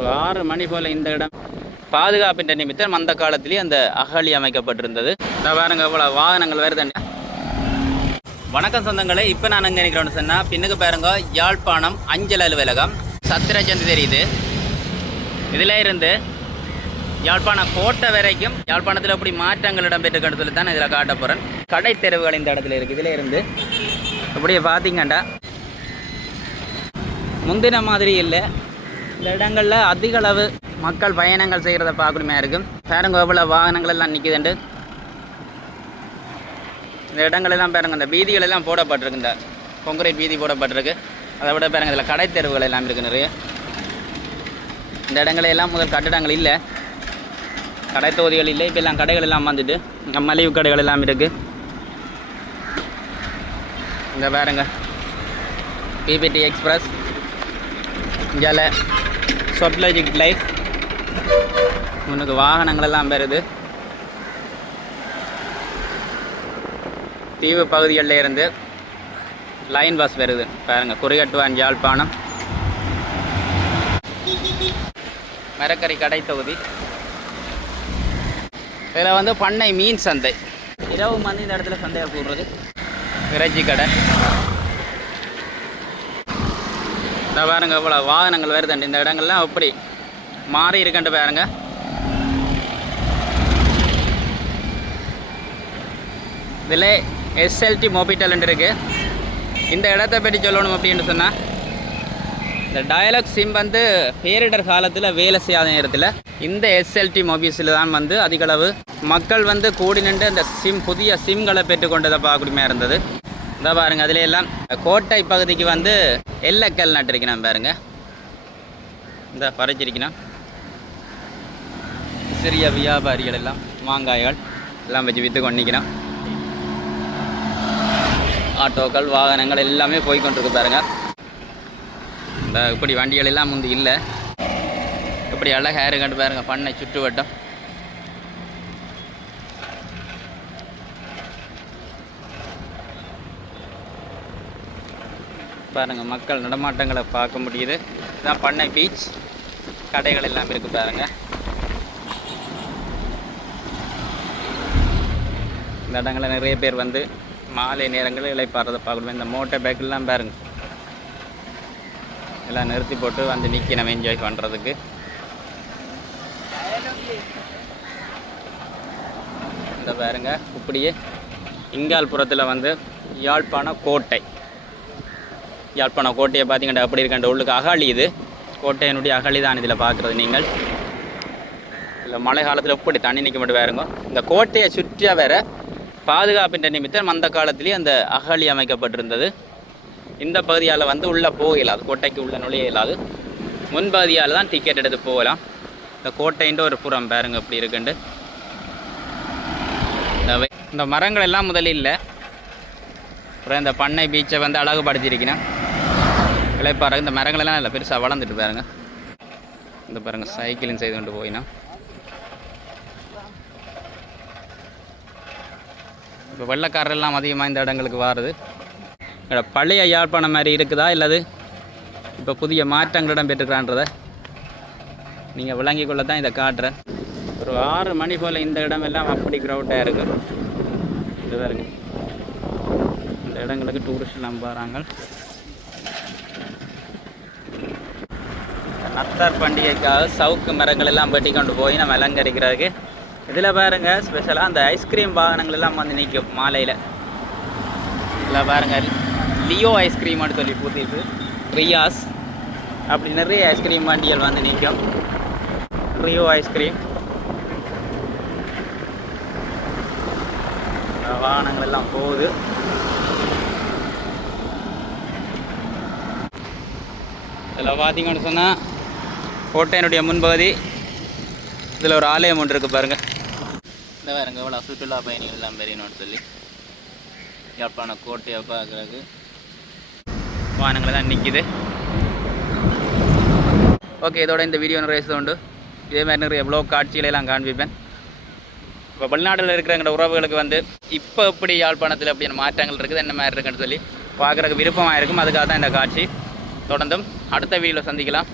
ஒரு 6 மணி போல் இந்த இடம் பாதுகாப்பின் நிமித்தம் அந்த காலத்திலேயே அந்த அகழி அமைக்கப்பட்டிருந்தது. இந்த பாருங்க இவ்வளோ வாகனங்கள் வருது. வணக்கம் சொந்தங்களே, இப்போ நான் அங்கே நிற்கிறேன்னு சொன்னால் பின்னுக்கு பாருங்க யாழ்ப்பாணம் அஞ்சல் அலுவலகம் சத்திரச்சந்தி தெரியுது. இதில் இருந்து யாழ்ப்பாணம் கோட்டை வரைக்கும் யாழ்ப்பாணத்தில் எப்படி மாற்றங்கள் இடம்பெற்றுக்கன்னு சொல்லி தான் இதில் காட்ட போகிறேன். கடை தெருவுகள் இந்த இடத்துல இருக்குது. இதில் இருந்து அப்படியே பார்த்தீங்கண்டா முந்தின மாதிரி இல்லை. இந்த இடங்களில் அதிக அளவு மக்கள் பயணங்கள் செய்கிறத பார்க்கணுமே இருக்கும். பாருங்க எவ்வளோ வாகனங்கள் எல்லாம் நிற்குதுண்டு. இந்த இடங்களெல்லாம் பாருங்க, இந்த வீதிகள் எல்லாம் போடப்பட்டிருக்கு. இந்த கொங்கிரீட் வீதி போடப்பட்டிருக்கு. அதை விட பாருங்க இதில் கடை தெருவுகள் எல்லாம் இருக்குது நிறைய. இந்த இடங்களெல்லாம் முதல் கட்டிடங்கள் இல்லை, கடை தொகுதிகள் இல்லை. இப்போ எல்லாம் கடைகள் எல்லாம் வந்துட்டு மலிவு கடைகள் எல்லாம் இருக்குது. இந்த பாருங்க பிபிடி எக்ஸ்பிரஸ், இங்கே சொட்லாஜிக் லைஃப், முன்னுக்கு வாகனங்கள் எல்லாம் வருது. தீவு பகுதிகளில் இருந்து லைன் பஸ் வருது பாருங்க. குறிகட்டுவான் யாழ்ப்பாணம் மரக்கறி கடை தொகுதி. இதில் வந்து பண்ணை மீன் சந்தை. இரவு வந்து இந்த இடத்துல சந்தையை போடுறது. இறைச்சி கடை. இந்த பாருங்க இவ்வளோ வாகனங்கள் வருதுண்டு. இந்த இடங்கள்லாம் எப்படி மாறி இருக்குன்ட்டு பாருங்க. இதில் எஸ்எல்டி மொபிட்டல் இருக்குது. இந்த இடத்தை பற்றி சொல்லணும் அப்படின்னு சொன்னால், இந்த டயலாக் சிம் வந்து பேரிடர் காலத்தில் வேலை செய்யாத நேரத்தில் இந்த எஸ்எல்டி மொபைல்ஸில் தான் வந்து அதிகளவு மக்கள் வந்து கூடி நின்று அந்த புதிய சிம்களை பெற்றுக்கொண்டதை பார்க்கணுமே இருந்தது. இந்த பாருங்கள் அதில் எல்லாம் கோட்டை பகுதிக்கு வந்து எல்லக்கல் நட்டிருக்கணும் பாருங்கள். இந்த பறிச்சிருக்கணும். சிறிய வியாபாரிகள் எல்லாம் மாங்காய்கள் எல்லாம் வச்சு விற்று கொண்டிக்கணும். ஆட்டோக்கள் வாகனங்கள் எல்லாமே போய்கொண்டிருக்கு பாருங்கள். இந்த இப்படி வண்டிகள் எல்லாம் முந்தி இல்லை. இப்படி அழகாக இருக்குன்னு பாருங்கள். பண்ணை சுற்றுவட்டம். பாருங்கள் மக்கள் நடமாட்டங்களை பார்க்க முடியுது. இதுதான் பண்ணை பீச். கடைகள் எல்லாம் இருக்குது பாருங்கள். இந்த இடங்களில் நிறைய பேர் வந்து மாலை நேரங்களில் இலைப்பாடுறதை பார்க்கணும். இந்த மோட்டர் பைக்கெல்லாம் பாருங்க எல்லாம் நிறுத்தி போட்டு வந்து நிற்கி நம்ம என்ஜாய் பண்ணுறதுக்கு. இந்த பாருங்க இப்படியே இங்கால்புரத்தில் வந்து யாழ்ப்பாண கோட்டை. யாழ்ப்பாண கோட்டையை பார்த்தீங்கன்னா அப்படி இருக்கின்ற உள்ளுக்கு அகழி. இது கோட்டையினுடைய அகழி தான் இதில் பார்க்குறது நீங்கள். இல்லை மழை காலத்தில் எப்படி தண்ணி நிற்க மட்டும் பாருங்க. இந்த கோட்டையை சுற்றியாக வேற பாதுகாப்பின் நிமித்தம் அந்த காலத்திலேயே அந்த அகழி அமைக்கப்பட்டிருந்தது. இந்த பகுதியால் வந்து உள்ளே போக இயலாது, கோட்டைக்கு உள்ளே நுழைய இயலாது. முன்பகுதியால் தான் டிக்கெட் எடுத்து போகலாம். இந்த கோட்டைன்ற ஒரு புறம் பாருங்க அப்படி இருக்குண்டு. இந்த மரங்கள் எல்லாம் முதலில் இல்லை. அப்புறம் இந்த பண்ணை பீச்சை வந்து அழகுபடுத்தியிருக்கணும். இலைப்பாறை இந்த மரங்களெல்லாம் இல்லை, பெருசாக வளர்ந்துட்டு பாருங்க. இந்த பாருங்க சைக்கிளிங் செய்து கொண்டு போயினா. இப்போ வெள்ளக்காரெல்லாம் அதிகமாக இந்த இடங்களுக்கு வாருது. பழைய யாழ்ப்பாணம் மாதிரி இருக்குதா இல்லது இப்போ புதிய மாற்றங்களிடம் பெற்றுக்கிறான்றதை நீங்கள் விளங்கி கொள்ள தான் இதை காட்டுறேன். ஒரு 6 மணி போல் இந்த இடமெல்லாம் அப்படி க்ரௌட்டாக இருக்குது. இது பாருங்க, இந்த இடங்களுக்கு டூரிஸ்ட்லாம் வராங்க. நத்தார் பண்டிகைக்காக சவுக்கு மரங்கள் எல்லாம் வெட்டி கொண்டு போய் நம்ம அலங்கரிக்கிறதுக்கு. இதில் பாருங்கள் ஸ்பெஷலாக அந்த ஐஸ்கிரீம் வாகனங்கள் எல்லாம் வந்து நிற்கும் மாலையில். இதில் பாருங்கள் லியோ ஐஸ்கிரீம்னு சொல்லி பூத்திருக்கு. ரியாஸ் அப்படி நிறைய ஐஸ்கிரீம் வண்டிகள் வந்து நிற்கும். ரியோ ஐஸ்கிரீம் வாகனங்கள் எல்லாம் போகுது. இதில் பார்த்தீங்கன்னு சொன்னால் கோட்டையினுடைய முன்பகுதி. இதில் ஒரு ஆலயம் ஒன்று இருக்குது பாருங்கள். இந்த பாருங்க எவ்வளோ சுற்றுலா பயணிகள் எல்லாம் பெரியணும்னு சொல்லி யாழ்ப்பாண கோட்டையை பார்க்குறதுக்கு வாகனங்கள் தான் நிற்கிது. ஓகே, இதோட இந்த வீடியோ நிறைய உண்டு. இதே மாதிரி நிறைய வ்ளாக் காட்சிகளெல்லாம் காண்பிப்பேன். இப்போ வெளிநாட்டில் இருக்கிற எங்களோட உறவுகளுக்கு வந்து இப்போ எப்படி யாழ்ப்பாணத்தில் எப்படி மாற்றங்கள் இருக்குது, என்ன மாதிரி இருக்குன்னு சொல்லி பார்க்குறதுக்கு விருப்பமாக இருக்கும். அதுக்காக தான் இந்த காட்சி. தொடர்ந்தும் அடுத்த வீடியோவில் சந்திக்கலாம்.